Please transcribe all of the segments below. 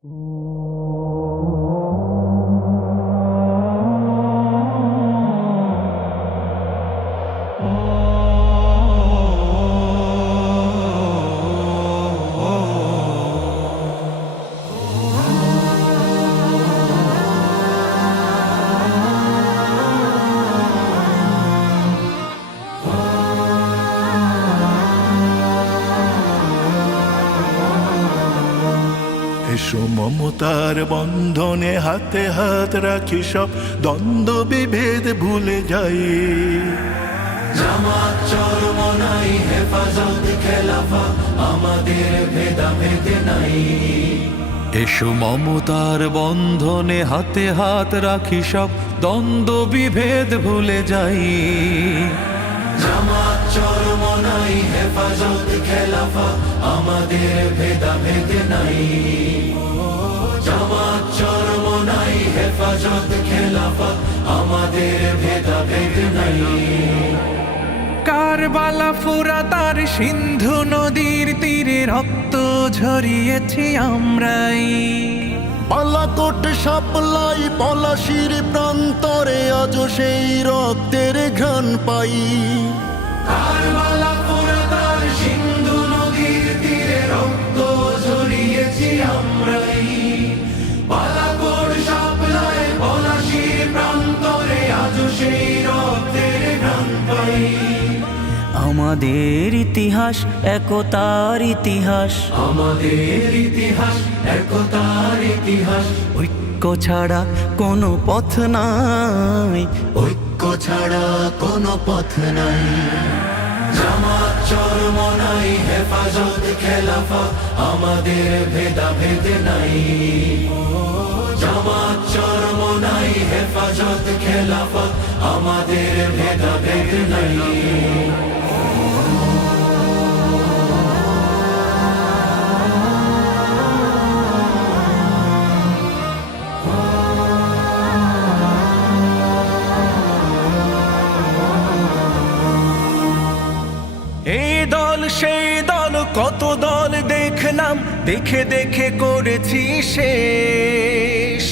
এসো মমতার বন্ধনে হাতে হাত রাখি, সব দ্বন্দ্ব বিভেদ ভুলে যাই। জামাত চরমনাই হেফাজত খেলাফা, আমাদের ভেদাভেদ নাই। এসো মমতার বন্ধনে হাতে হাত রাখি, সব দ্বন্দ্ব বিভেদ ভুলে যাই। জামাত চরমনাই হেফাজত খেলাফা, আমাদের ভেদাভেদ নাই। জামাত চরমনাই হেফাজত খেলাফা, আমাদের ভেদাভেদ নাই। কারবালা ফুরাত আর সিন্ধু নদীর তীরে রক্ত ঝরিয়েছি আমরাই। বালাকোট সাপলাই পলাশির প্রান্তরে আজ সেই রক্তের ঘ্রাণ পাই। কারবালা ফুরাত আর সিন্ধু নদীর তীরে রক্ত ঝরিয়েছি আমরাই। বালাকোট সাপলাই পলাশির প্রান্তরে আজ সেই রক্তের ঘ্রাণ পাই। আমাদের ইতিহাস একতার ইতিহাস, আমাদের ইতিহাস একতার ইতিহাস। ঐক্য ছাড়া কোনো পথ নাই, ঐক্য ছাড়া কোনো পথ নাই। জামাত চরমনাই হেফাজত খেলাফা, আমাদের ভেদাভেদ নাই। জামাত চরমনাই হেফাজত খেলাফা, আমাদের ভেদাভেদ নাই। এই দল সেই দল কত দল দেখলাম, দেখে দেখে করেছি শেষ।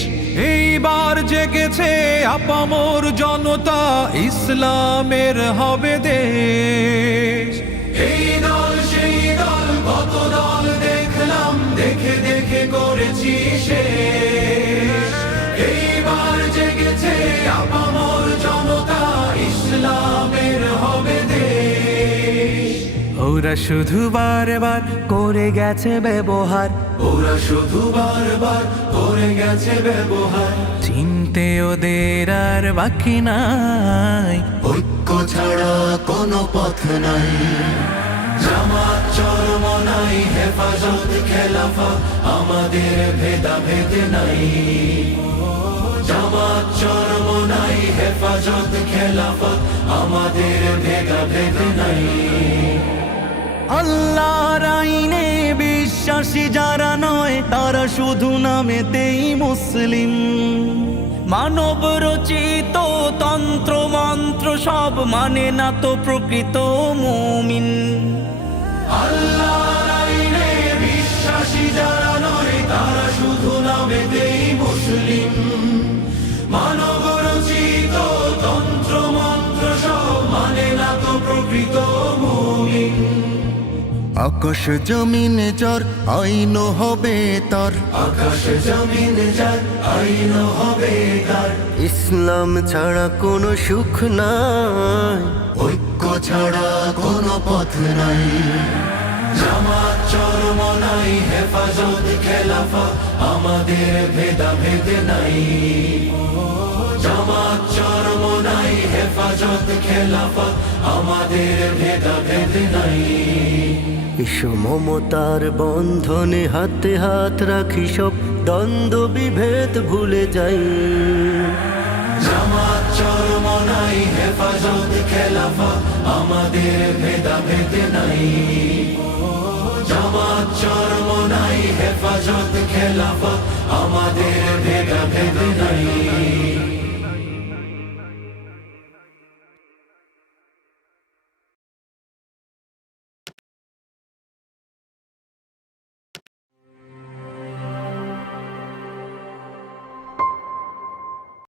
এইবার জেগেছে আপামর জনতা, ইসলামের হবে দেশ। এই দল সেই দল কত দল দেখলাম, দেখে দেখে করেছি শেষ। এইবার জেগেছে আপামর জনতা, ইসলামের হবে দেশ। ওরা শুধু বারবার করে গেছে ব্যবহার, ওরা শুধু বারবার করে গেছে ব্যবহার। চিনতে ওদের আর বাকি নাই, ঐক্য ছাড়া কোনো পথ নাই। জামাত চরমনাই হেফাজত খেলাফা, আমাদের ভেদাভেদ নাই। জামাত চরমনাই হেফাজত খেলাফা, আমাদের ভেদাভেদ নাই। আল্লাহর আইনে বিশ্বাসী যারা নয়, তারা শুধু নামেতেই মুসলিম। মানব রচিত তন্ত্র মন্ত্র সব মানে না তো প্রকৃত মুমিন। আল্লাহর আইনে বিশ্বাসী যারা নয়, তারা শুধু নামেতেই মুসলিম। মানব রচিত তন্ত্র মন্ত্র সব মানে না তো প্রকৃত মুমিন। আকাশ জমিন যার আইন হবে তার, আকাশ জমিন যার আইন হবে তার। ইসলাম ছাড়া কোনো সুখ নাই, ঐক্য ছাড়া কোনো পথ নাই। জামাত চরমনাই হেফাজত খেলাফা, আমাদের ভেদাভেদ নাই। জামাত চরমনাই হেফাজত খেলাফা, আমাদের ভেদাভেদ নাই। এসো মমতার বন্ধনে হাতে হাত রাখি, সব দ্বন্দ্ব বিভেদ ভুলে যাই। জামাত চরমনাই হেফাজত খেলাফা, আমাদের ভেদাভেদ নাই। জামাত চরমনাই হেফাজত খেলাফা,